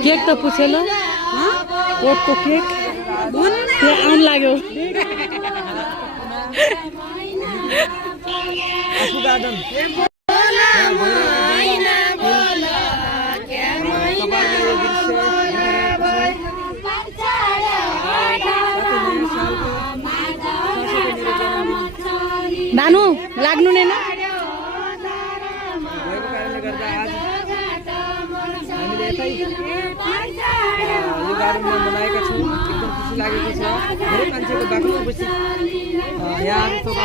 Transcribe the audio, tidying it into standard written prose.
cake तो पूछे लो एक तो केक आन लाग्यो भानु लाग्नु नै न यो गार्डनमा बनाएका छौँ एकदम खुसी लागेको छ धेरै मान्छेको बाटो उपस्थित यहाँ एकदम